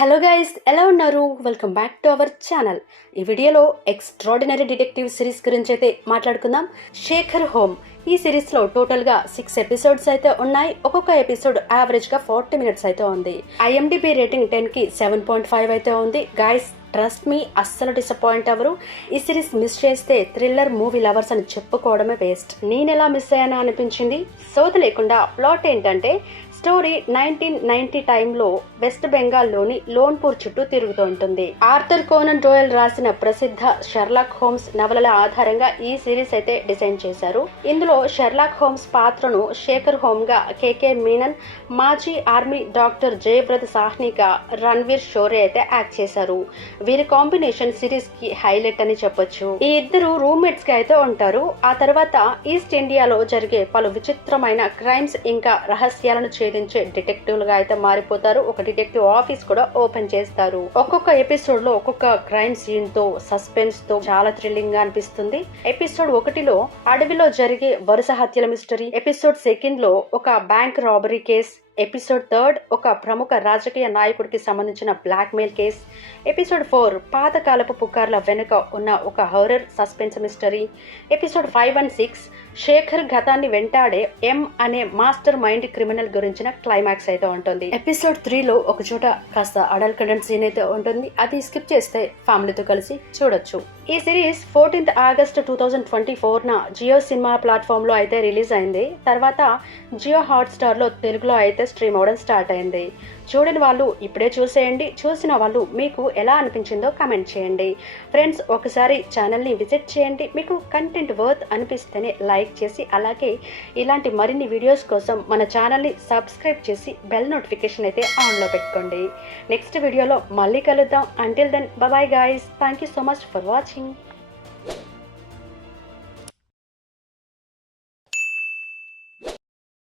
Hello guys, ఎలా ఉన్నారు? Welcome back to our channel. ఈ వీడియోలో ఎక్స్ట్రాడినరీ డిటెక్టివ్ సిరీస్ గురించి అయితే మాట్లాడుకుందాం. శేఖర్ హోమ్. ఈ సిరీస్లో టోటల్గా 6 ఎపిసోడ్స్ అయితే ఉన్నాయి. ఒక్కొక్క ఎపిసోడ్ యావరేజ్గా 40 మినిట్స్ అయితే ఉంది. IMDb రేటింగ్ 10కి 7.5 అయితే ఉంది. గైస్, ట్రస్ట్ మీ, అస్సలు డిసప్పాయింట్ అవ్వరు. ఈ సిరీస్ మిస్ చేస్తే థ్రిల్లర్ మూవీ లవర్స్ అని చెప్పుకోవడమే వేస్ట్. నేను ఎలా మిస్ అయ్యానా అనిపించింది. సోది లేకుండా ప్లాట్ ఏంటంటే, స్టోరీ 1990 టైంలో వెస్ట్ బెంగాల్లోని లోన్పూర్ చుట్టూ తిరుగుతూ ఉంటుంది. ఆర్థర్ కోనన్ డోయల్ రాసిన ప్రసిద్ధ షెర్లాక్ హోమ్స్ నవలల ఆధారంగా ఈ సిరీస్ అయితే డిజైన్ చేశారు. ఇందులో షెర్లాక్ హోమ్స్ పాత్రను శేఖర్ హోమ్ గా కేకే మీనన్, మాజీ ఆర్మీ డాక్టర్ జయవ్రత్ సాహ్నిగా రణ్వీర్ షోరే అయితే యాక్ట్ చేశారు. వీరి కాంబినేషన్ సిరీస్ కి హైలైట్ అని చెప్పొచ్చు. ఈ ఇద్దరు రూమ్మేట్స్ గా అయితే ఉంటారు. ఆ తర్వాత ఈస్ట్ ఇండియాలో జరిగే పలు విచిత్రమైన క్రైమ్స్ ఇంకా రహస్యాలను ఛేదించే డిటెక్టివ్ గా అయితే మారిపోతారు. ఒక డిటెక్టివ్ ఆఫీస్ కూడా ఓపెన్ చేస్తారు. ఒక్కొక్క ఎపిసోడ్ లో ఒక్కొక్క క్రైమ్ సీన్ తో, సస్పెన్స్ తో చాలా థ్రిల్లింగ్ గా అనిపిస్తుంది. ఎపిసోడ్ 1లో అడవిలో జరిగే వరుస హత్యల మిస్టరీ, ఎపిసోడ్ 2లో ఒక బ్యాంక్ రాబరీ కేస్, ఎపిసోడ్ 3 ఒక ప్రముఖ రాజకీయ నాయకుడికి సంబంధించిన బ్లాక్ మెయిల్ కేస్, ఎపిసోడ్ 4 పాతకాలపు పుకార్ల వెనుక ఉన్న ఒక horror suspense mystery, episode 5 and 6 Shekhar గతాన్ని వెంటాడే ఎం అనే మాస్టర్ మైండ్ క్రిమినల్ గురించిన క్లైమాక్స్ అయితే ఉంటుంది. ఎపిసోడ్ 3లో ఒక చోట కాస్త అడల్ట్ కంటెంట్ సీన్ అయితే ఉంటుంది. అది స్కిప్ చేస్తే ఫ్యామిలీతో కలిసి చూడొచ్చు. ఈ series 14th August 2024 Jio Cinema platform లో అయితే రిలీజ్ అయింది. తర్వాత జియో హాట్స్టార్ లో తెలుగులో అయితే స్ట్రీమ్ అవడం స్టార్ట్ అయింది. చూడని వాళ్ళు ఇప్పుడే చూసేయండి. చూసిన వాళ్ళు మీకు ఎలా అనిపించిందో కామెంట్ చేయండి. ఫ్రెండ్స్, ఒకసారి ఛానల్ని విజిట్ చేయండి. మీకు కంటెంట్ వర్త్ అనిపిస్తేనే లైక్ చేసి, అలాగే ఇలాంటి మరిన్ని వీడియోస్ కోసం మన ఛానల్ని సబ్స్క్రైబ్ చేసి బెల్ నోటిఫికేషన్ అయితే ఆన్లో పెట్టుకోండి. నెక్స్ట్ వీడియోలో మళ్ళీ కలుద్దాం. Until then, bye guys. Thank you so much for watching.